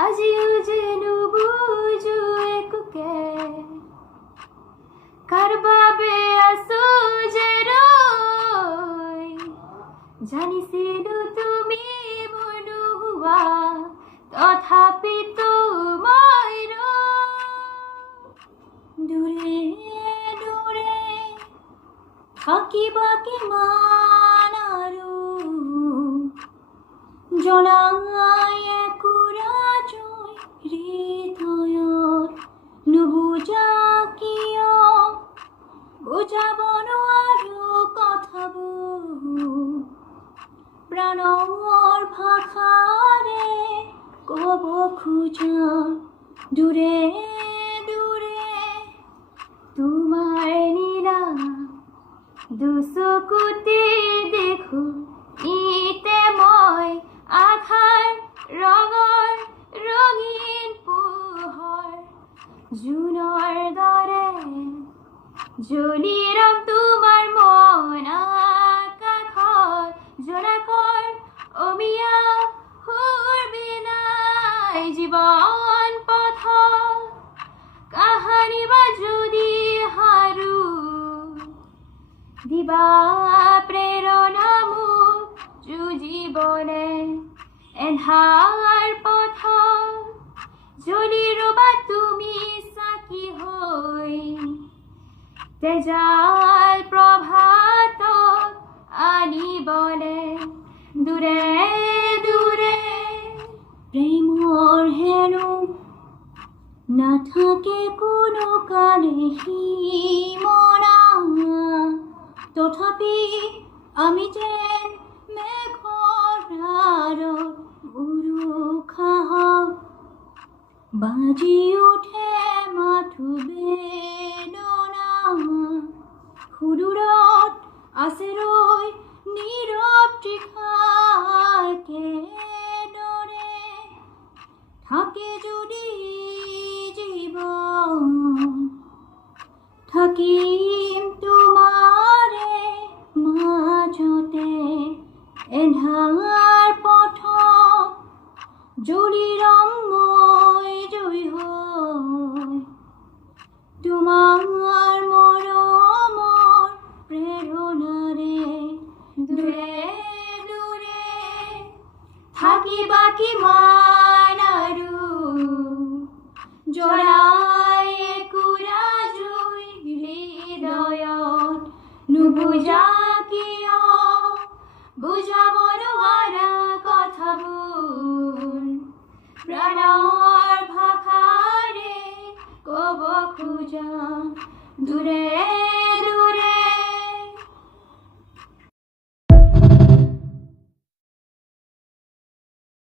আজিও যে নুবুজো একোকে কাৰ বাবে আছো যে ৰৈ জানিছিলো তুমি মোৰ নোহোৱা তথাপিতো মই দূৰে দূৰে থাকিবা কিমান আৰু জনাই একুৰা জয় হৃদয়ত নুবুজা কিয় বুজাব নোৱাৰো কথাবোৰ প্ৰাণৰ ভাষাৰে ক'ব খোজা দূৰে দূৰে তোমাৰ নীলা দুচকুতে দেখো ইতে মই আধাৰ ৰঙৰ ৰঙীন পোহৰ জোনৰ দৰে জ্বলি ৰম তোমাৰ মন আকাশত জোনাকৰ অমিয়া সুৰ বিলাই জীৱন পথত কাহানি বা যদি হাৰু দিবা প্ৰেৰণা মোক যুঁজিবলে এন্ধাৰ পথত জ্বলি ৰবা তুমি চাকি হৈ তেজাল প্ৰভাতক আনিবলে দূৰে দূৰে প্ৰেমৰ হেনো নাথাকে কোনো কালে সীমনা তথাপি আমি যেন মেঘৰ আৰত উৰুখাহত বাজি উঠে মাথো বেদনা সুদূৰত আছে ৰৈ নীৰৱ তৃষাকে দৰে থাকে যদি জীৱন থাকিম তোমাৰে মাজতে এন্ধাৰ পথত জ্বলি ৰম মই জয় হৈ তোমাৰ মৰমৰ প্ৰেৰণাৰে দূৰে দূৰে থাকিবা কিমান আৰু জৰাই একুৰা জুই হৃদয়ত নুবুজা কিয় বুজাব নোৱাৰা কথাবোৰ প্ৰাণৰ ভাষাৰে ক'ব খোজা দূৰে